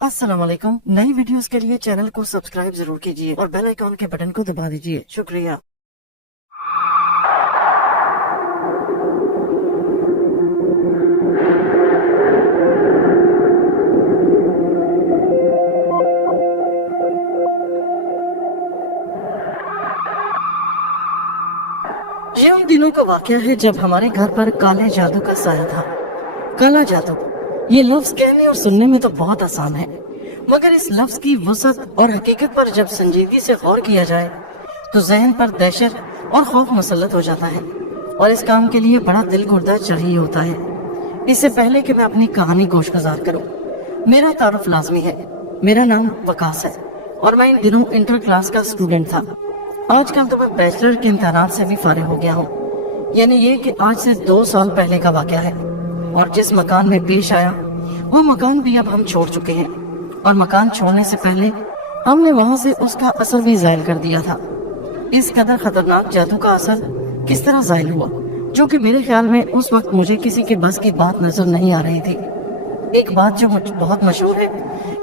अस्सलाम वालेकुम। नई वीडियोस के लिए चैनल को सब्सक्राइब जरूर कीजिए और बेल आइकॉन के बटन को दबा दीजिए। शुक्रिया। ये उन दिनों का वाकया है जब हमारे घर पर काले जादू का साया था। काला जादू, ये लफ्ज कहने और सुनने में तो बहुत आसान है, मगर इस लफ्ज की वसअत और हकीकत पर जब संजीदगी से गौर किया जाए तो जहन पर दहशत और खौफ मुसल्लत हो जाता है, और इस काम के लिए बड़ा दिल गुर्दा चाहिए होता है। इससे पहले कि मैं अपनी कहानी गोशगुजार करूं, मेरा तारुफ लाजमी है। मेरा नाम वकास है और मैं इन दिनों इंटर क्लास का स्टूडेंट था। आजकल तो मैं बैचलर के इम्तिहानात से भी फारिग हो गया हूँ। यानी ये कि आज से 2 साल पहले का वाकया है, और जिस मकान में पेश आया वो मकान भी अब हम छोड़ चुके हैं, और मकान छोड़ने से पहले हमने वहाँ से उसका असर भी ज़ायल कर दिया था। इस कदर खतरनाक जादू का असर किस तरह ज़ायल हुआ, जो कि मेरे ख्याल में उस वक्त मुझे किसी के बस की बात नजर नहीं आ रही थी। एक बात जो बहुत मशहूर है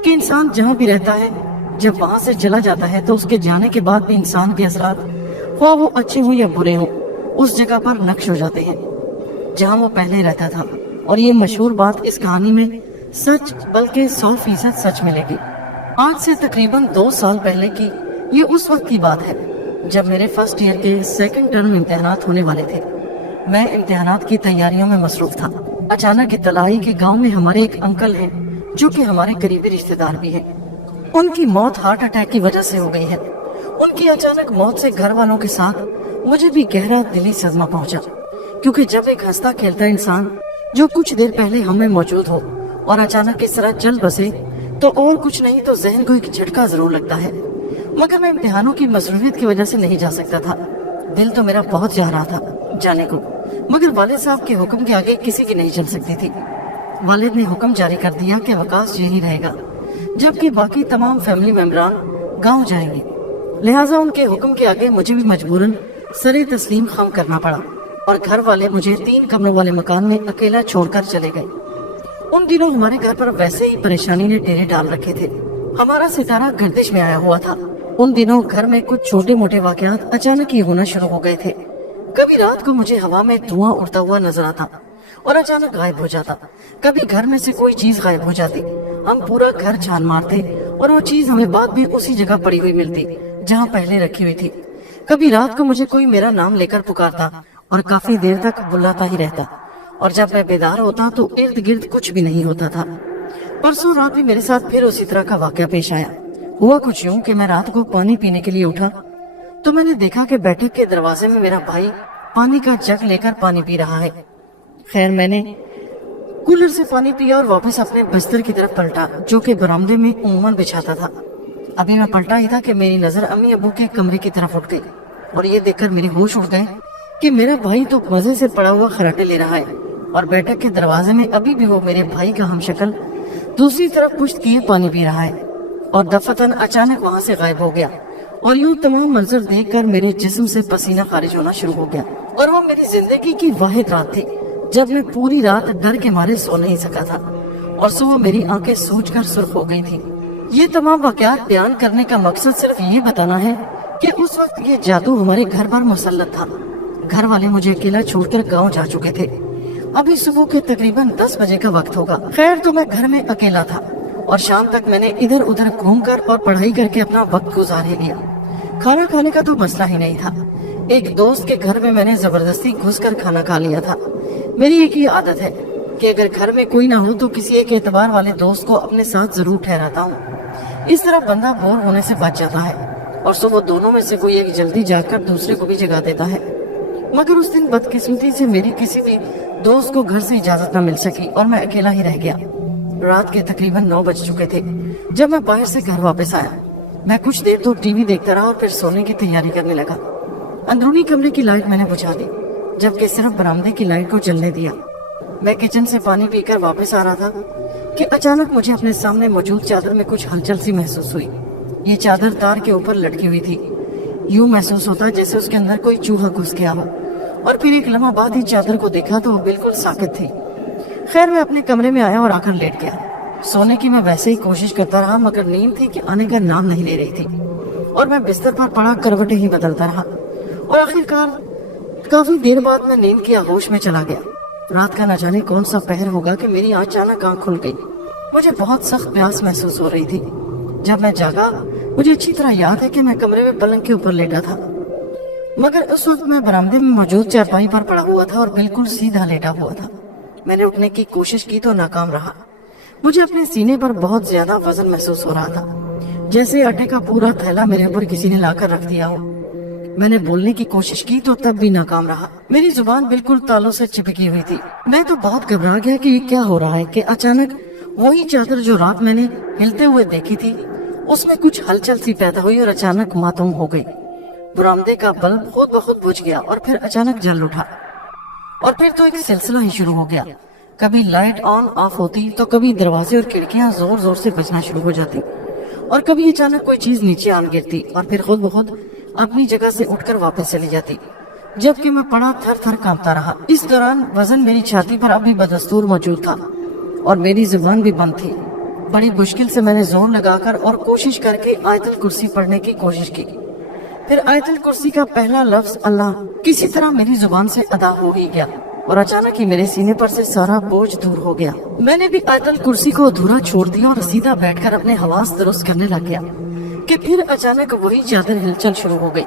कि इंसान जहाँ भी रहता है, जब वहाँ से चला जाता है तो उसके जाने के बाद भी इंसान के असरात, ख्वाह वो अच्छे हों या बुरे हों, उस जगह पर नक्श हो जाते हैं जहाँ वो पहले रहता था। और ये मशहूर बात इस कहानी में सच बल्कि 100% सच मिलेगी। आज से तकरीबन 2 साल पहले की ये उस वक्त की बात है जब मेरे फर्स्ट ईयर के सेकंड टर्म इम्तिहानात होने वाले थे। मैं इम्तिहानात की तैयारियों में मसरूफ था। अचानक इत्तला आई कि गांव में हमारे एक अंकल हैं जो कि हमारे करीबी रिश्तेदार भी हैं। उनकी मौत हार्ट अटैक की वजह से हो गई है। उनकी अचानक मौत से घर वालों के साथ मुझे भी गहरा दिली सदमा पहुंचा, क्योंकि जब एक हंसता खेलता इंसान जो कुछ देर पहले हमें मौजूद हो और अचानक इस तरह चल बसे तो और कुछ नहीं तो जहन को एक झटका जरूर लगता है। मगर मैं इम्तिहानों की मसरूफियत की वजह से नहीं जा सकता था। दिल तो मेरा बहुत चाह रहा था जाने को, मगर वालिद साहब के हुक्म के आगे किसी की नहीं चल सकती थी। वालिद ने हुक्म जारी कर दिया कि वकास यही रहेगा, जबकि बाकी तमाम फैमिली मेंबरान गांव जाएंगे। लिहाजा उनके हुक्म के आगे मुझे भी मजबूरन सरे तस्लीम खम करना पड़ा, और घर वाले मुझे 3 कमरों वाले मकान में अकेला छोड़कर चले गए। उन दिनों हमारे घर पर वैसे ही परेशानी ने डेरे डाल रखे थे। हमारा सितारा गर्दिश में आया हुआ था। उन दिनों घर में कुछ छोटे मोटे वाकयात अचानक ही होना शुरू हो गए थे। कभी रात को मुझे हवा में धुआं उड़ता हुआ नजर आता और अचानक गायब हो जाता। कभी घर में से कोई चीज गायब हो जाती। हम पूरा घर छान मारते और वो चीज हमें बाद में उसी जगह पड़ी हुई मिलती जहाँ पहले रखी हुई थी। कभी रात को मुझे कोई मेरा नाम लेकर पुकारता और काफी देर तक बुलाता ही रहता, और जब मैं बेदार होता तो इर्द गिर्द कुछ भी नहीं होता था। परसों रात भी मेरे साथ फिर उसी तरह का वाकया पेश आया। हुआ कुछ यूं कि मैं रात को पानी पीने के लिए उठा तो मैंने देखा कि बैठक के दरवाजे में मेरा भाई पानी का जग लेकर पानी पी रहा है। खैर, मैंने कूलर से पानी पिया और वापस अपने बिस्तर की तरफ पलटा, जो कि बरामदे में उम्मन बिछाता था। अभी मैं पलटा ही था कि मेरी नजर अम्मी अबू के कमरे की तरफ उठ गई, और ये देखकर मेरे होश उड़ गए कि मेरा भाई तो मजे से पड़ा हुआ खराटे ले रहा है, और बैठक के दरवाजे में अभी भी वो मेरे भाई का हमशक्ल दूसरी तरफ पुश्त किए पानी पी रहा है, और दफतन अचानक वहाँ से गायब हो गया। और यूं तमाम मंजर देखकर मेरे जिस्म से पसीना खारिज होना शुरू हो गया। और वो मेरी जिंदगी की वाहिद रात थी जब मैं पूरी रात डर के मारे सो नहीं सका था, और सुबह मेरी आंखें सूजकर सुर्ख हो गई थी। ये तमाम वाकयात बयान करने का मकसद सिर्फ ये बताना है कि उस वक्त ये जादू हमारे घर पर मुसल्लत था। घर वाले मुझे अकेला छोड़कर गांव जा चुके थे। अभी सुबह के तकरीबन 10 बजे का वक्त होगा। खैर, तो मैं घर में अकेला था, और शाम तक मैंने इधर उधर घूमकर और पढ़ाई करके अपना वक्त गुजार ही लिया। खाना खाने का तो मसला ही नहीं था। एक दोस्त के घर में मैंने जबरदस्ती घुसकर खाना खा लिया था। मेरी एक ही आदत है कि अगर घर में कोई ना हो तो किसी एक एतबार वाले दोस्त को अपने साथ जरूर ठहराता हूँ। इस तरह बंदा बोर होने से बच जाता है, और सुबह दोनों में से कोई एक जल्दी जाकर दूसरे को भी जगा देता है। मगर उस दिन बदकिस्मती से मेरी किसी भी दोस्त को घर से इजाजत न मिल सकी, और मैं अकेला ही रह गया। रात के तकरीबन 9 बज चुके थे जब मैं बाहर से घर वापस आया। मैं कुछ देर तो टीवी देखता रहा और फिर सोने की तैयारी करने लगा। अंदरूनी कमरे की लाइट मैंने बुझा दी, जबकि सिर्फ बरामदे की लाइट को जलने दिया। मैं किचन से पानी पीकर वापस आ रहा था कि अचानक मुझे अपने सामने मौजूद चादर में कुछ हलचल सी महसूस हुई। ये चादर तार के ऊपर लटकी हुई थी। यूं महसूस होता जैसे उसके अंदर कोई चूहा घुस गया हो, और फिर एक लम्हा बाद ही चादर को देखा तो वो बिल्कुल साकित थी। खैर, मैं अपने कमरे में आया और आकर लेट गया। सोने की मैं वैसे ही कोशिश करता रहा, मगर नींद थी कि आने का नाम नहीं ले रही थी और मैं बिस्तर पर पड़ा करवटें ही बदलता रहा और आखिरकार काफी देर बाद मैं नींद की आगोश में चला गया। रात का न जाने कौन सा पहर होगा कि मेरी अचानक आंख खुल गई। मुझे बहुत सख्त प्यास महसूस हो रही थी। जब मैं जागा, मुझे अच्छी तरह याद है कि मैं कमरे में पलंग के ऊपर लेटा था, मगर उस वक्त मैं बरामदे में मौजूद चारपाई पर पड़ा हुआ था और बिल्कुल सीधा लेटा हुआ था। मैंने उठने की कोशिश की तो नाकाम रहा। मुझे अपने सीने पर बहुत ज्यादा वजन महसूस हो रहा था, जैसे आटे का पूरा थैला मेरे ऊपर किसी ने लाकर रख दिया हो। मैंने बोलने की कोशिश की तो तब भी नाकाम रहा। मेरी जुबान बिल्कुल तालों से चिपकी हुई थी। मैं तो बहुत घबरा गया कि ये क्या हो रहा है कि अचानक वही चादर जो रात मैंने हिलते हुए देखी थी, उसमें कुछ हलचल सी पैदा हुई और अचानक मातूम हो गई। बरामदे का बल्ब खुद ब खुद बुझ गया और फिर अचानक जल उठा और फिर तो एक सिलसिला ही शुरू हो गया। कभी लाइट ऑन ऑफ होती तो कभी दरवाजे और खिड़कियां जोर जोर से बजना शुरू हो जाती और कभी अचानक कोई चीज नीचे आन गिरती और फिर खुद ब खुद अपनी जगह से उठकर वापस चली जाती, जबकि मैं पड़ा थर थर कांपता रहा। इस दौरान वजन मेरी छाती पर अभी बदस्तूर मौजूद था और मेरी जुबान भी बंद थी। बड़ी मुश्किल से मैंने जोर लगाकर और कोशिश करके आयतुल कुर्सी पढ़ने की कोशिश की। फिर आयतुल कुर्सी का पहला लफ्ज अल्लाह किसी तरह मेरी जुबान से अदा हो ही गया और अचानक ही मेरे सीने पर से सारा बोझ दूर हो गया। मैंने भी आयतुल कुर्सी को अधूरा छोड़ दिया और सीधा बैठकर अपने हवास दुरुस्त करने लग गया कि फिर अचानक वही चादर हिलचल शुरू हो गई।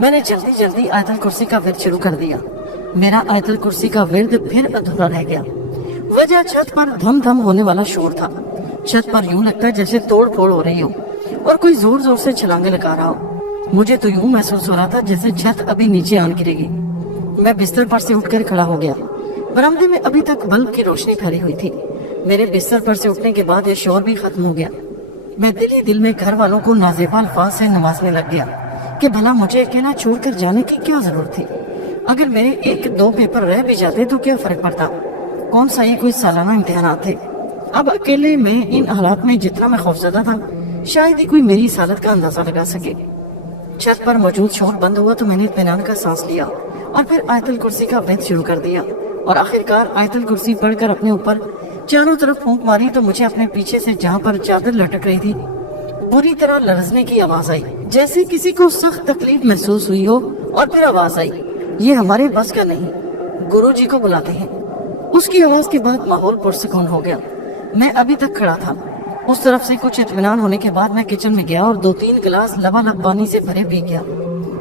मैंने जल्दी जल्दी आयतुल कुर्सी का विर्द शुरू कर दिया। मेरा आयतुल कुर्सी का विर्द फिर अधूरा रह गया। वजह छत पर धम धम होने वाला शोर था। छत पर यूं लगता जैसे तोड़ फोड़ हो रही हो और कोई जोर जोर से छलांगे लगा रहा हो। मुझे तो यूं महसूस हो रहा था जैसे छत अभी नीचे आन गिरेगी। मैं बिस्तर पर से उठकर खड़ा हो गया। बरामदे में अभी तक बल्ब की रोशनी फैली हुई थी। मेरे बिस्तर पर से उठने के बाद ये शोर भी खत्म हो गया। मैं दिल ही दिल में घर वालों को नाज़ेबा अल्फाज से नवाजने लग गया कि भला मुझे अकेला छोड़कर जाने की क्या जरूरत थी। अगर मेरे एक दो पेपर रह भी जाते तो क्या फर्क पड़ता, कौन सा ये कोई सालाना इम्तिहान थे। अब अकेले में इन हालात में जितना मैं खौफजदा था, शायद ही कोई मेरी इस हालत का अंदाजा लगा सके। छत पर मौजूद शोर बंद हुआ तो मैंने इत्मीनान का सांस लिया और फिर आयतुल कुर्सी का विर्द शुरू कर दिया और आखिरकार आयतुल कुर्सी पढ़कर अपने ऊपर चारों तरफ फूंक मारी तो मुझे अपने पीछे से जहाँ पर चादर लटक रही थी बुरी तरह लरजने की आवाज आई, जैसे किसी को सख्त तकलीफ महसूस हुई हो। और फिर आवाज आई, ये हमारे बस का नहीं, गुरुजी को बुलाते हैं। उसकी आवाज के बाद माहौल पुरसुकून हो गया। मैं अभी तक खड़ा था। उस तरफ से कुछ इत्मीनान होने के बाद मैं किचन में गया और 2-3 गिलास लबालब पानी से भरे पी गया।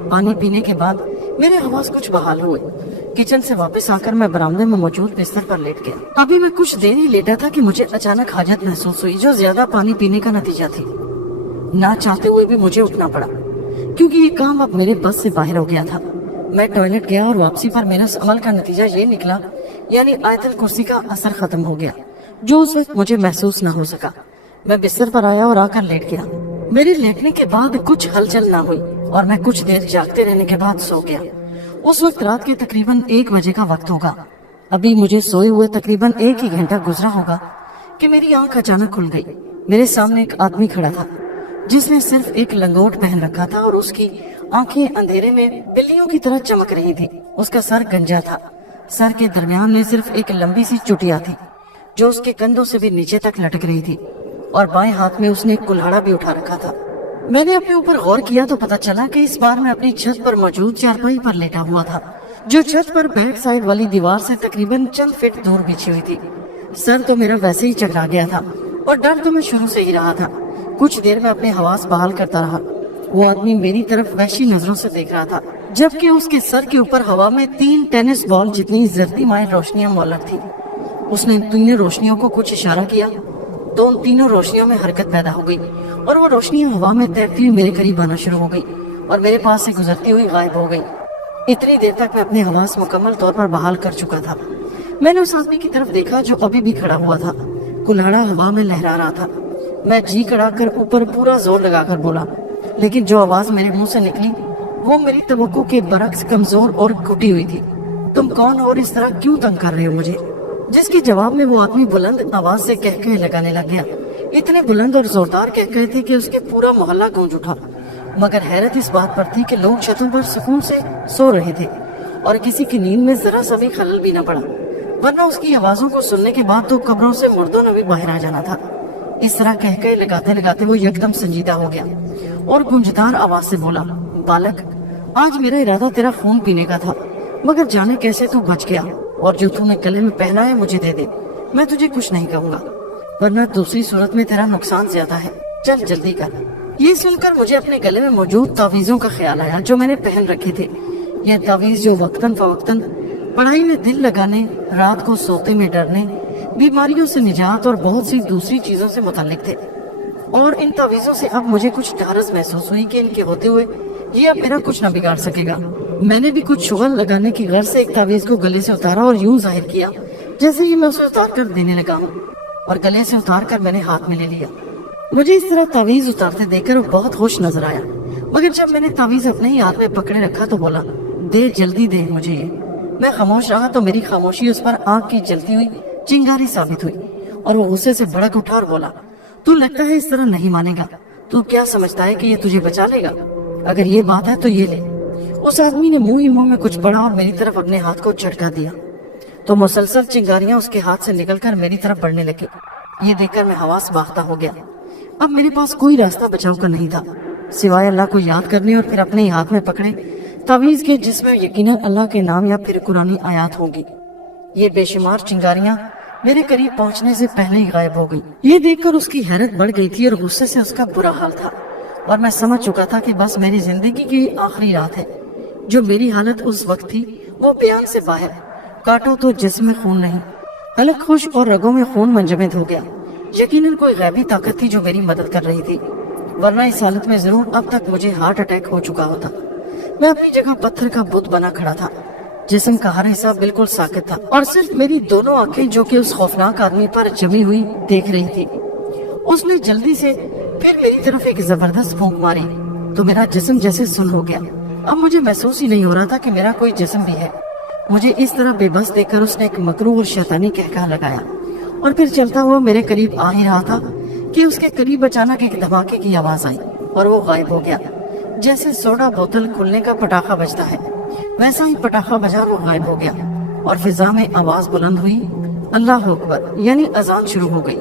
पानी पीने के बाद मेरे हवास कुछ बहाल हुए। किचन से वापस आकर मैं बरामदे में मौजूद बिस्तर पर लेट गया। अभी मैं कुछ देर ही लेटा था कि मुझे अचानक हाजत महसूस हुई, जो ज्यादा पानी पीने का नतीजा थी। ना चाहते हुए भी मुझे उठना पड़ा क्योंकि ये काम अब मेरे बस से बाहर हो गया था। मैं टॉयलेट गया और वापसी पर मेरे इस अमल का नतीजा ये निकला, यानी आयतुल कुर्सी का असर खत्म हो गया, जो उस वक्त मुझे महसूस न हो सका। मैं बिस्तर पर आया और आकर लेट गया। मेरे लेटने के बाद कुछ हलचल ना हुई और मैं कुछ देर जागते रहने के बाद सो गया। उस वक्त रात के तकरीबन 1 बजे का वक्त होगा। अभी मुझे सोए हुए तकरीबन 1 ही घंटा गुजरा होगा कि मेरी आंख अचानक खुल गई। मेरे सामने एक आदमी खड़ा था जिसने सिर्फ एक लंगोट पहन रखा था और उसकी आंखें अंधेरे में बिल्लियों की तरह चमक रही थी। उसका सर गंजा था। सर के दरमियान में सिर्फ एक लंबी सी चुटिया थी जो उसके कंधों से भी नीचे तक लटक रही थी और बाएं हाथ में उसने एक कुल्हाड़ा भी उठा रखा था। मैंने अपने ऊपर गौर किया तो पता चला कि इस बार मैं अपनी छत पर मौजूद चारपाई पर लेटा हुआ था, जो छत पर बैक साइड वाली दीवार से तकरीबन चंद फीट दूर बिछी हुई थी। सर तो मेरा वैसे ही चकरा गया था और डर तो मैं शुरू से ही रहा था। कुछ देर में अपने हवास बहाल करता रहा। वो आदमी मेरी तरफ वहशी नजरों से देख रहा था, जबकि उसके सर के ऊपर हवा में 3 टेनिस बॉल जितनी जर्दी माइल रोशनियां मौलर थी। उसने तीनों रोशनियों को कुछ इशारा किया तो उन तीनों रोशनियों में हरकत पैदा हो गई और वो रोशनियां हवा में तैरती हुई मेरे करीब आना शुरू हो गई और मेरे पास से गुजरती हुई गायब हो गई। इतनी देर तक मैं अपने हवास मुकम्मल तौर पर बहाल कर चुका था। मैंने उस आदमी की तरफ देखा जो अभी भी खड़ा हुआ था। कुल्हाड़ा हवा में लहरा रहा था। मैं जी कड़ाकर ऊपर पूरा जोर लगाकर बोला, लेकिन जो आवाज मेरे मुंह से निकली वो मेरी तवक्को के बरक्स कमजोर और घुटी हुई थी। तुम कौन और इस तरह क्यों तंग कर रहे हो मुझे? जिसके जवाब में वो आदमी बुलंद आवाज से कह कह लगाने लग गया। इतने बुलंद और जोरदार कह कहे थे कि उसके पूरा मोहल्ला गूंज उठा। मगर हैरत इस बात पर थी कि लोग छतों पर सुकून से सो रहे थे और किसी की नींद में जरा सा भी खलल भी न पड़ा, वरना उसकी आवाजों को सुनने के बाद तो कब्रों से मुर्दों ने भी बाहर आ जाना था। इस तरह कह के लगाते लगाते वो एकदम संजीदा हो गया और गुंजदार आवाज से बोला, बालक, आज मेरा इरादा तेरा खून पीने का था, मगर जाने कैसे तू बच गया, और जो तूने गले में पहना है मुझे दे दे, मैं तुझे कुछ नहीं कहूँगा, वरना दूसरी सूरत में तेरा नुकसान ज्यादा है, चल जल्दी कर। ये सुनकर मुझे अपने गले में मौजूद तावीज़ों का ख्याल आया जो मैंने पहन रखे थे। ये तावीज़ जो वक्तन फवक्तन पढ़ाई में दिल लगाने, रात को सोते में डरने, बीमारियों से निजात और बहुत सी दूसरी चीजों से मुताल्लिक थे। और इन तावीज़ों से अब मुझे कुछ ढारस महसूस हुई कि इनके होते हुए ये अब मेरा कुछ न बिगाड़ सकेगा। मैंने भी कुछ शुगल लगाने की गर्ज से एक तावीज़ को गले से उतारा और यूं जाहिर किया जैसे ही मैं उसे उतार कर देने लगा हूँ, और गले से उतार कर मैंने हाथ में ले लिया। मुझे इस तरह तावीज़ उतारते देखकर बहुत खुश नजर आया, मगर जब मैंने तावीज़ अपने ही हाथ में पकड़े रखा तो बोला, दे जल्दी दे मुझे ये। मैं खामोश रहा तो मेरी खामोशी उस पर आंख की जलती हुई चिंगारी साबित हुई, और वो गुस्से से भड़क उठा और बोला, तू लगता है इस तरह नहीं मानेगा, तू क्या समझता है कि ये तुझे बचा लेगा? अगर ये बात है तो ये ले। उस आदमी ने मुंह ही मुंह में कुछ पढ़ा और मेरी तरफ अपने हाथ को झटका दिया तो मुसलसल चिंगारियां उसके हाथ से निकलकर मेरी तरफ बढ़ने लगी। ये देखकर मैं हवास बाख्ता हो गया। अब मेरे पास कोई रास्ता बचाव का नहीं था सिवाय अल्लाह को याद करने और फिर अपने ही हाथ में पकड़े तावीज़ के, जिसमें यकीनन अल्लाह के नाम या फिर कुरानी आयात होगी। ये बेशुमार चिंगारियां मेरे करीब पहुंचने से पहले ही गायब हो गई। ये देखकर उसकी हैरत बढ़ गई थी और गुस्से से उसका बुरा हाल था, और मैं समझ चुका था कि बस मेरी जिंदगी की आखिरी रात है। जो मेरी हालत उस वक्त थी वो बयान से बाहर। काटो तो जिस्म में खून नहीं, हलक खुश और रगों में खून मंजमद हो गया। यकीनन कोई गैबी ताकत थी जो मेरी मदद कर रही थी, वरना इस हालत में जरूर अब तक मुझे हार्ट अटैक हो चुका होता। मैं अपनी जगह पत्थर का बुत बना खड़ा था। जिस्म का हर हिस्सा बिल्कुल साकित था और सिर्फ मेरी दोनों आंखें जो कि उस खौफनाक आदमी पर जमी हुई देख रही थी। उसने जल्दी से फिर मेरी तरफ एक जबरदस्त फूंक मारी तो मेरा जिस्म जैसे सुन्न हो गया। अब मुझे महसूस ही नहीं हो रहा था कि मेरा कोई जिस्म भी है। मुझे इस तरह बेबस देखकर उसने एक मकरूह और शैतानी कहका लगाया और फिर चलता हुआ मेरे करीब आ ही रहा था कि उसके करीब अचानक एक धमाके की आवाज आई और वो गायब हो गया। जैसे सोडा बोतल खुलने का पटाखा बजता है वैसा ही पटाखा बजा वो गायब हो गया और फिजा में आवाज बुलंद हुई, अल्लाह अकबर, यानी अजान शुरू हो गई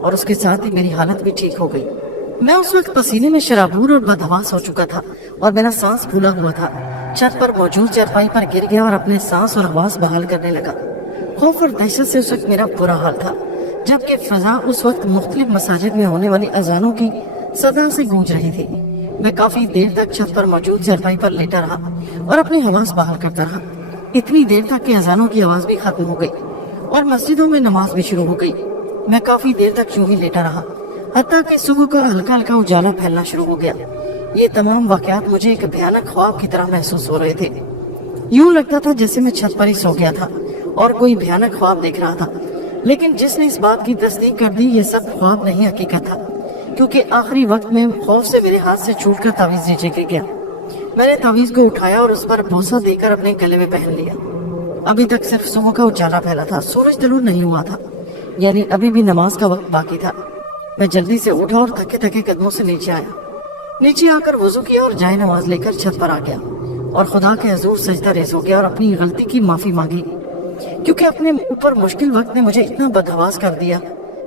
और उसके साथ ही मेरी हालत भी ठीक हो गई। मैं उस वक्त पसीने में शराबूर और बदहवास हो चुका था और मेरा सांस फूला हुआ था। छत पर मौजूद चारपाई पर गिर गया और अपने सांस और आवाज बहाल करने लगा। खौफ और दहशत से उस वक्त मेरा बुरा हाल था, जबकि फजा उस वक्त मुख्तलिफ मसाजिद में होने वाली अजानों की सदा से गूंज रही थी। मैं काफी देर तक छत पर मौजूद चारपाई पर लेटा रहा और अपनी आवाज बहाल करता रहा, इतनी देर तक कि अजानों की आवाज भी खत्म हो गई और मस्जिदों में नमाज भी शुरू हो गई। मैं काफी देर तक यूं ही लेटा रहा हत्ता कि सुबह का हल्का हल्का उजाला फैलना शुरू हो गया। ये तमाम वाकयात मुझे एक भयानक ख्वाब की तरह महसूस हो रहे थे। यूं लगता था जैसे मैं छत पर ही सो गया था और कोई भयानक ख्वाब देख रहा था। लेकिन जिसने इस बात की तस्दीक कर दी ये सब ख्वाब नहीं हकीकत था, क्योंकि आखिरी वक्त में खौफ से मेरे हाथ से छूटकर तावीज़ नीचे गिर गया। मैंने तावीज़ को उठाया और उस पर भूसा देकर अपने गले में पहन लिया। अभी तक सिर्फ सुबह का उजाला फैला था, सूरज तलू नहीं हुआ था, यानी अभी भी नमाज का वक्त बाकी था। मैं जल्दी से उठा और थके थके कदमों से नीचे आया। नीचे आकर वजू किया और जाए नमाज लेकर छत पर आ गया और खुदा के हजूर सजदा रेस हो गया और अपनी गलती की माफी मांगी, क्योंकि अपने ऊपर मुश्किल वक्त ने मुझे इतना बदहवास कर दिया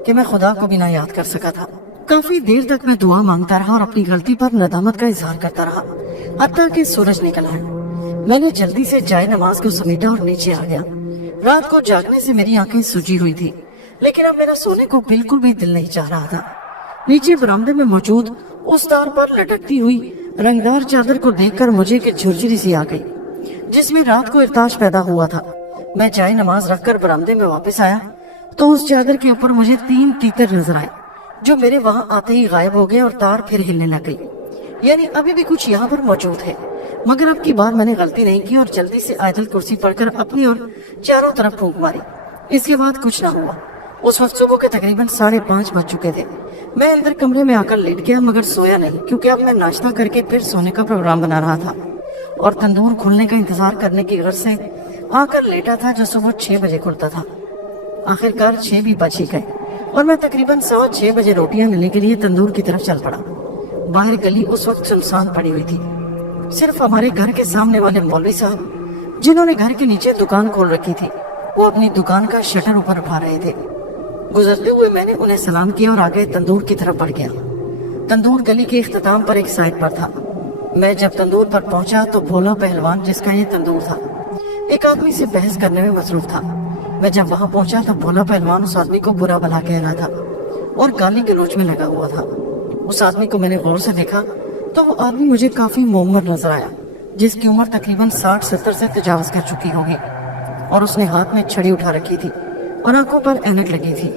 कि मैं खुदा को भी ना याद कर सका था। काफी देर तक मैं दुआ मांगता रहा और अपनी गलती पर नदामत का इजहार करता रहा हत्ता कि सूरज निकल आया। मैंने जल्दी से जाए नमाज को समेटा और नीचे आ गया। रात को जागने से मेरी आंखें सूजी हुई थी, लेकिन अब मेरा सोने को बिल्कुल भी दिल नहीं चाह रहा था। नीचे बरामदे में मौजूद उस तार पर लटकती हुई रंगदार चादर को देखकर मुझे एक झुरझुरी सी आ गई जिसमें रात को इर्ताश पैदा हुआ था। मैं जाए नमाज रखकर बरामदे में वापस आया तो उस चादर के ऊपर मुझे 3 तीतर नजर आए जो मेरे वहां आते ही गायब हो गए और तार फिर हिलने लग गई। यानी अभी भी कुछ यहाँ पर मौजूद है, मगर अब की बार मैंने गलती नहीं की और जल्दी से आयतुल कुर्सी पढ़कर अपनी और चारों तरफ फूंक मारी। इसके बाद कुछ ना हुआ। उस वक्त सुबह के तकरीबन 5:30 बज चुके थे। मैं अंदर कमरे में आकर लेट गया, मगर सोया नहीं, क्योंकि अब मैं नाश्ता करके फिर सोने का प्रोग्राम बना रहा था और तंदूर खुलने का इंतजार करने की गर्ज से आकर लेटा था जो सुबह 6 बजे खुलता था। आखिरकार 6 भी बज ही गए और मैं तकरीबन 6:15 बजे रोटियां लेने के लिए तंदूर की तरफ चल पड़ा। बाहर गली उस वक्त सुनसान पड़ी हुई थी। सिर्फ हमारे घर के सामने वाले मौलवी साहब, जिन्होंने घर के नीचे दुकान खोल रखी थी, वो अपनी दुकान का शटर ऊपर उठा रहे थे। गुजरते हुए मैंने उन्हें सलाम किया और आगे तंदूर की तरफ बढ़ गया। तंदूर गली के इख्तिताम पर एक साइड पर था। मैं जब तंदूर पर पहुंचा तो भोला पहलवान, जिसका ये तंदूर था, एक आदमी से बहस करने में मसरूफ था। मैं जब वहां पहुंचा तो भोला पहलवान उस आदमी को बुरा भला कह रहा था और गाली गलौज में लगा हुआ था। उस आदमी को मैंने गौर से देखा तो वो आदमी मुझे काफी मोमर नजर आया, जिसकी उम्र तकरीबन 60-70 से तजावज कर चुकी होगी, और उसने हाथ में छड़ी उठा रखी थी और आंखों पर ऐनक लगी थी।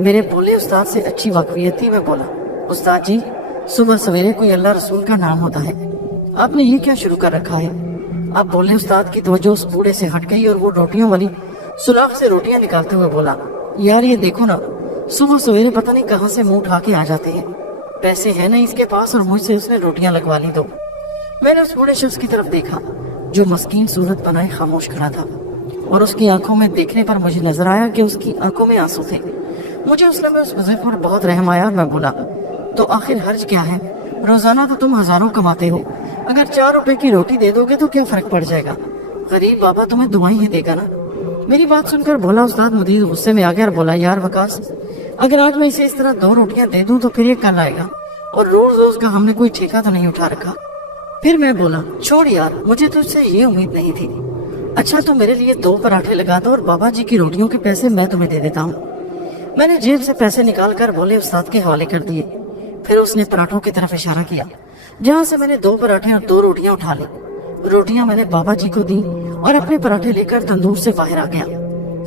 मेरे बोले उस्ताद से अच्छी वाकफियत थी। मैं बोला, उस्ताद जी, सुबह सवेरे कोई अल्लाह रसूल का नाम होता है, आपने ये क्या शुरू कर रखा है? आप बोले। उस्ताद की तवज्जो उस बूढ़े से हट गई और वो रोटियों वाली सुलाख से रोटियां निकालते हुए बोला, यार ये देखो ना, सुबह सवेरे पता नहीं कहां से मुंह उठा के आ जाते हैं। पैसे है नहीं इसके पास और मुझसे उसने रोटियां लगवा ली। दो। मैंने उस बूढ़े शख्स की तरफ देखा जो मस्कीन सूरत बनाए खामोश खड़ा था, और उसकी आंखों में देखने पर मुझे नजर आया कि उसकी आंखों में आंसू थे। मुझे उस लम्हे उस बुजुर्ग पर बहुत रहम आया और मैं बोला, तो आखिर हर्ज क्या है? रोजाना तो तुम हजारों कमाते हो, अगर 4 रुपए की रोटी दे दोगे तो क्या फर्क पड़ जाएगा? गरीब बाबा तुम्हें दुआई ही देगा ना। मेरी बात सुनकर भोला उस्ताद मुदीर गुस्से में आ गया और बोला, यार वकास, अगर आज मैं इसे इस तरह 2 रोटियां दे दूं तो फिर ये कल आएगा, और रोज रोज का हमने कोई ठेका तो नहीं उठा रखा। फिर मैं बोला, छोड़ यार, मुझे तुझसे ये उम्मीद नहीं थी। अच्छा तो मेरे लिए 2 पराठे लगा दो और बाबा जी की रोटियों के पैसे मैं तुम्हें दे देता हूँ। मैंने जेब से पैसे निकाल कर भोले उस्ताद के हवाले कर दिए। फिर उसने पराठों की तरफ इशारा किया, जहाँ से मैंने 2 पराठे और 2 रोटियां उठा ली। रोटियां मैंने बाबा जी को दी और अपने पराठे लेकर तंदूर से बाहर आ गया।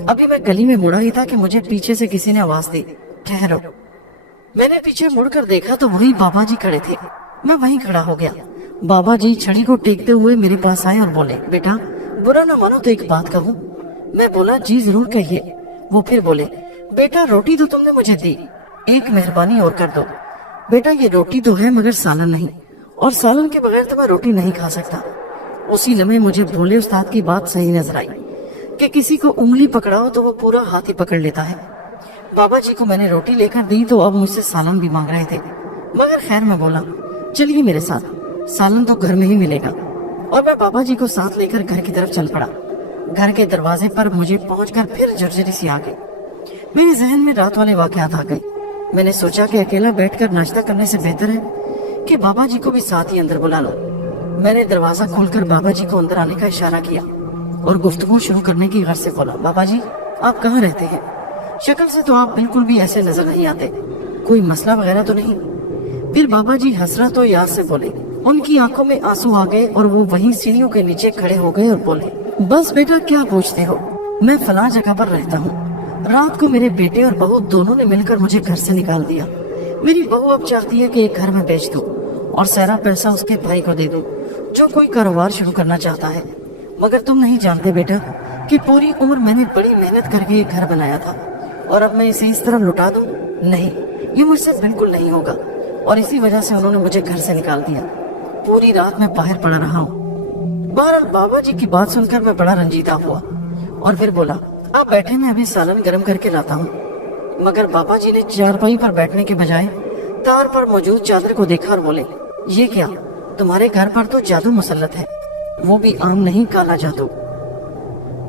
अभी मैं गली में मुड़ा ही था कि मुझे पीछे से किसी ने आवाज दी, ठहरो। मैंने पीछे मुड़कर देखा तो वही बाबा जी खड़े थे। मैं वहीं खड़ा हो गया। बाबा जी छड़ी को टेकते हुए मेरे पास आए और बोले, बेटा बुरा ना मानो तो एक बात कहूँ। मैं बोला, जी जरूर कहिए। वो फिर बोले, बेटा रोटी तो तुमने मुझे दी, एक मेहरबानी और कर दो। बेटा ये रोटी तो है मगर सालन नहीं, और सालन के बगैर तो मैं रोटी नहीं खा सकता। उसी लम्हे मुझे भोले उस्ताद की बात सही नजर आई कि किसी को उंगली पकड़ाओ तो वो पूरा हाथ ही पकड़ लेता है। बाबा जी को मैंने रोटी लेकर दी तो अब मुझसे सालन भी मांग रहे थे, मगर खैर मैं बोला, चलिए मेरे साथ, सालन तो घर में ही मिलेगा। और मैं बाबा जी को साथ लेकर घर की तरफ चल पड़ा। घर के दरवाजे पर मुझे पहुंचकर फिर झुरझुरी सी आ गई। मेरे जहन में रात वाले वाकयात आ गए। मैंने सोचा कि अकेला बैठकर नाश्ता करने से बेहतर है कि बाबा जी को भी साथ ही अंदर बुला लो। मैंने दरवाजा खोलकर बाबा जी को अंदर आने का इशारा किया और गुफ्तगू शुरू करने की गर्ज से बोला, बाबा जी आप कहाँ रहते हैं? शक्ल से तो आप बिल्कुल भी ऐसे नजर नहीं आते, कोई मसला वगैरह तो नहीं? फिर बाबा जी हसरत और याद से बोले। उनकी आंखों में आंसू आ गए और वो वहीं सीढ़ियों के नीचे खड़े हो गए और बोले, बस बेटा क्या पूछते हो, मैं फलां जगह पर रहता हूँ। रात को मेरे बेटे और बहू दोनों ने मिलकर मुझे घर से निकाल दिया। मेरी बहू अब चाहती है कि एक घर में बेच दूं और सारा पैसा उसके भाई को दे दूं जो कोई कारोबार शुरू करना चाहता है। मगर तुम नहीं जानते बेटा कि पूरी उम्र मैंने बड़ी मेहनत करके ये घर बनाया था, और अब मैं इसे इस तरह लुटा दूं? नहीं, ये मुझसे बिल्कुल नहीं होगा। और इसी वजह से उन्होंने मुझे घर से निकाल दिया। पूरी रात मैं बाहर पड़ा रहा हूँ। बहरहाल बाबा जी की बात सुनकर मैं बड़ा रंजीदा हुआ और फिर बोला, आप बैठे, मैं अभी सालन गर्म करके लाता हूँ। मगर बाबा जी ने चारपाई पर बैठने के बजाय तार पर मौजूद चादर को देखा और बोले, ये क्या, तुम्हारे घर पर तो जादू मुसल्लत है, वो भी आम नहीं काला जादू।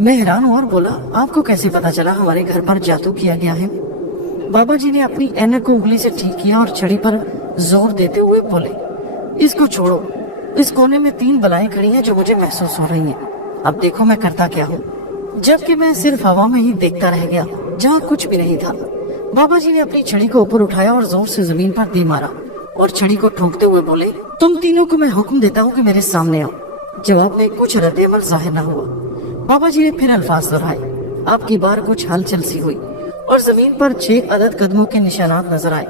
मैं हैरान हुआ और बोला, आपको कैसे पता चला हमारे घर पर जादू किया गया है? बाबा जी ने अपनी ऐनक को उंगली से ठीक किया और छड़ी पर जोर देते हुए बोले, इसको छोड़ो, इस कोने में 3 बलाएं खड़ी हैं जो मुझे महसूस हो रही हैं। अब देखो मैं करता क्या हूँ। जबकि मैं सिर्फ हवा में ही देखता रह गया जहाँ कुछ भी नहीं था। बाबा जी ने अपनी छड़ी को ऊपर उठाया और जोर से जमीन पर दे मारा और छड़ी को ठोंकते हुए बोले, तुम तीनों को मैं हुक्म देता हूँ कि मेरे सामने आओ। जवाब में कुछ रद्द अमल जाहिर न हुआ। बाबा जी ने फिर अल्फाज दोहराए। आपकी बार कुछ हलचल सी हुई और जमीन पर 6 अदद कदमों के निशानात नजर आए,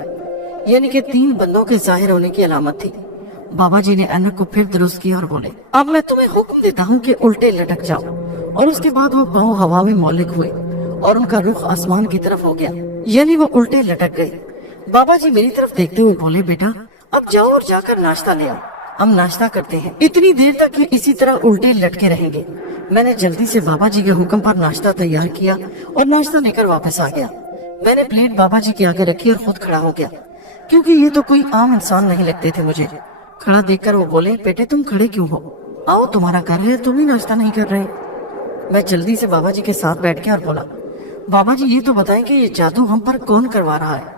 यानी कि 3 बंदों के जाहिर होने की अलामत थी। बाबा जी ने ऐनक को फिर दुरुस्त किया और बोले, अब मैं तुम्हें हुक्म देता हूँ कि उल्टे लटक जाओ। और उसके बाद वो पांव हवा में मौलिक हुए और उनका रुख आसमान की तरफ हो गया, यानी वो उल्टे लटक गए। बाबा जी मेरी तरफ देखते हुए बोले, बेटा अब जाओ और जाकर नाश्ता ले आओ, हम नाश्ता करते हैं। इतनी देर तक ये इसी तरह उल्टे लटके रहेंगे। मैंने जल्दी से बाबा जी के हुक्म पर नाश्ता तैयार किया और नाश्ता लेकर वापस आ गया। मैंने प्लेट बाबा जी के आगे रखी और खुद खड़ा हो गया, क्योंकि ये तो कोई आम इंसान नहीं लगते थे मुझे। खड़ा देखकर वो बोले, बेटे तुम खड़े क्यों हो, आओ तुम्हारा घर है, तुम ही नाश्ता नहीं कर रहे। मैं जल्दी से बाबा जी के साथ बैठ गया और बोला, बाबा जी ये तो बताएं कि ये जादू हम पर कौन करवा रहा है।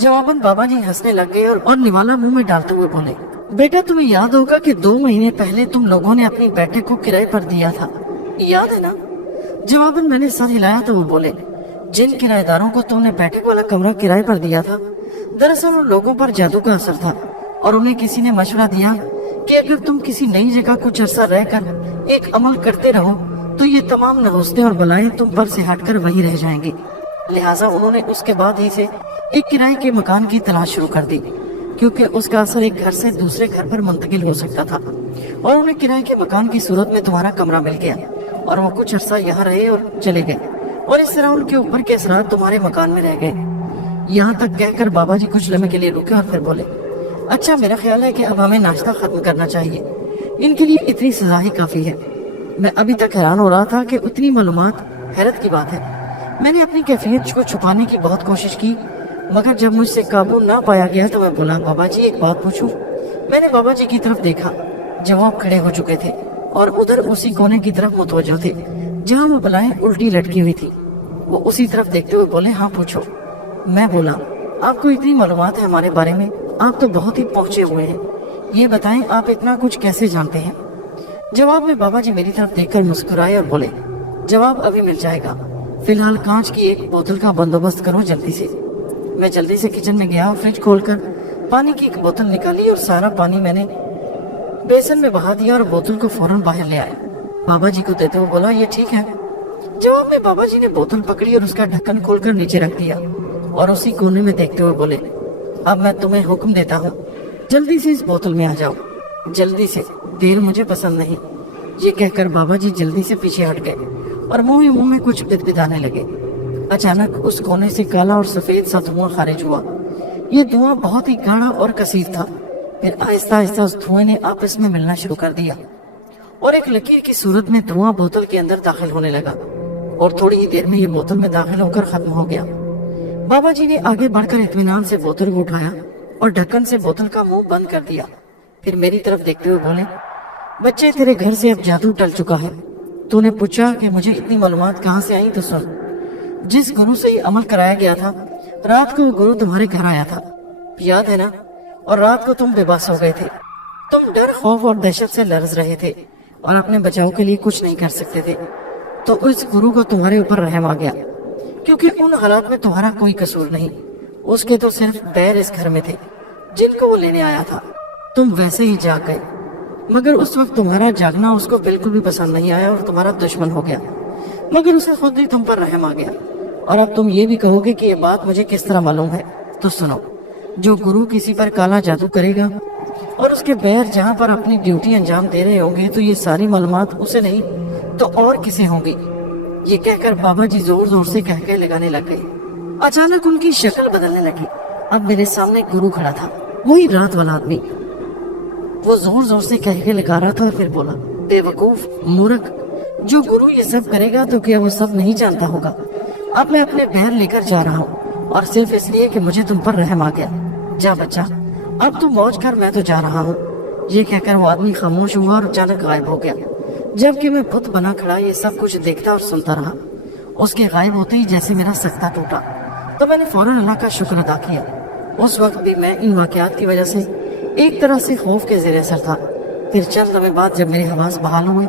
जवाबन बाबा जी हंसने लग गए और निवाला मुंह में डालते हुए बोले, बेटा तुम्हें याद होगा कि 2 महीने पहले तुम लोगों ने अपनी बैठक को किराए पर दिया था, याद है ना? जवाबन मैंने सर हिलाया तो वो बोले, जिन किराएदारों को तुमने बैठक वाला कमरा किराए पर दिया था, दरअसल उन लोगों पर जादू का असर था और उन्हें किसी ने मशवरा दिया कि अगर तुम किसी नई जगह कुछ अर्सा रहकर एक अमल करते रहो तो ये तमाम नवस्ते और बलाएं तुम पर से हटकर वही रह जाएंगी। लिहाजा उन्होंने उसके बाद ही से एक किराए के मकान की तलाश शुरू कर दी, क्योंकि उसका असर एक घर से दूसरे घर पर मुंतकिल हो सकता था। और उन्हें किराए के मकान की सूरत में तुम्हारा कमरा मिल गया और वो कुछ अर्सा यहाँ रहे और चले गए, और इस तरह उनके ऊपर के असरात तुम्हारे मकान में रह गए। यहाँ तक कहकर बाबा जी कुछ लम्हे के लिए रुके और फिर बोले, अच्छा मेरा ख्याल है कि अब हमें नाश्ता खत्म करना चाहिए, इनके लिए इतनी सजा ही काफी है। मैं अभी तक हैरान हो रहा था कि उतनी मालूमात हैरत की बात है। मैंने अपनी कैफियत को छुपाने की बहुत कोशिश की, मगर जब मुझसे काबू ना पाया गया तो मैं बोला, बाबा जी एक बात पूछूं? मैंने बाबा जी की तरफ देखा, जवाब खड़े हो चुके थे और उधर उसी कोने की तरफ मुतवज्जो थे जहाँ वो बलाएं उल्टी लटकी हुई थी। वो उसी तरफ देखते हुए बोले, हाँ पूछो। मैं बोला, आपको इतनी मालूमात है हमारे बारे में, आप तो बहुत ही पहुंचे हुए हैं, ये बताएं आप इतना कुछ कैसे जानते हैं? जवाब में बाबा जी मेरी तरफ देखकर मुस्कुराए और बोले, जवाब अभी मिल जाएगा, फिलहाल कांच की एक बोतल का बंदोबस्त करो जल्दी से। मैं जल्दी से किचन में गया और फ्रिज खोलकर पानी की एक बोतल निकाली और सारा पानी मैंने बेसन में बहा दिया और बोतल को फौरन बाहर ले आया। बाबा जी को देते हुए बोला, ये ठीक है? जवाब में बाबा जी ने बोतल पकड़ी और उसका ढक्कन खोलकर नीचे रख दिया और उसी कोने में देखते हुए बोले, अब मैं तुम्हें हुक्म देता हूँ, जल्दी से इस बोतल में आ जाओ, जल्दी से, देर मुझे पसंद नहीं। ये कहकर बाबा जी जल्दी से पीछे हट गए और मुंह ही मुंह में कुछ बिदबिदाने लगे। अचानक उस कोने से काला और सफेद सा धुआं खारिज हुआ। ये धुआं बहुत ही गाढ़ा और कसीर था। फिर आहिस्ता आहिस्ता उस धुएं ने आपस में मिलना शुरू कर दिया और एक लकीर की सूरत में धुआं बोतल के अंदर दाखिल होने लगा और थोड़ी ही देर में ये बोतल में दाखिल होकर खत्म हो गया। बाबा जी ने आगे बढ़कर इत्मीनान से बोतल को उठाया और ढक्कन से बोतल का मुंह बंद कर दिया। फिर मेरी तरफ देखते हुए बोले, बच्चे तेरे घर से अब जादू टल चुका है। तूने पूछा कि मुझे इतनी मालूमात कहाँ से आई, तो सुन, जिस गुरु से ये अमल कराया गया था, रात को वो गुरु तुम्हारे घर आया था, याद है ना? और रात को तुम बेबस हो गए थे। तुम डर, खौफ और दहशत से लरज रहे थे और अपने बचाव के लिए कुछ नहीं कर सकते थे। तो उस गुरु को तुम्हारे ऊपर रहम आ गया, क्योंकि उन हालात में तुम्हारा कोई कसूर नहीं, उसके तो सिर्फ पैर इस घर में थे जिनको वो लेने आया था। तुम वैसे ही जाग गए, मगर उस वक्त तुम्हारा जागना उसको बिल्कुल भी पसंद नहीं आया और तुम्हारा दुश्मन हो गया, मगर उसे खुद ही तुम पर रहम आ गया। और अब तुम ये भी कहोगे कि ये बात मुझे किस तरह मालूम है, तो सुनो, जो गुरु किसी पर काला जादू करेगा और उसके पैर जहाँ पर अपनी ड्यूटी अंजाम दे रहे होंगे, तो ये सारी मालूमात उसे नहीं तो और किसे होंगी। ये कहकर बाबा जी जोर जोर से कहके लगाने लग गए। अचानक उनकी शक्ल बदलने लगी। अब मेरे सामने गुरु खड़ा था, वही रात वाला आदमी। वो जोर जोर से कहके लगा रहा था और फिर बोला, बेवकूफ, मूर्ख, जो गुरु ये सब करेगा तो क्या वो सब नहीं जानता होगा? अब मैं अपने पैर लेकर जा रहा हूँ और सिर्फ इसलिए कि मुझे तुम पर रहम आ गया। जा बच्चा, अब तू मौज कर, मैं तो जा रहा हूँ। ये कहकर वो आदमी खामोश हुआ और अचानक गायब हो गया, जबकि मैं बुत बना खड़ा ये सब कुछ देखता और सुनता रहा। उसके गायब होते ही जैसे मेरा सख्ता टूटा, तो मैंने फौरन अल्लाह का शुक्र अदा किया। उस वक्त भी मैं इन वाकयात की वजह से एक तरह से खौफ के ज़ेरे असर था। फिर चंद लम्हे बाद जब मेरे हवास बहाल हुए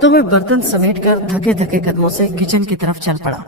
तो मैं बर्तन समेट कर थके थके कदमों से किचन की तरफ चल पड़ा।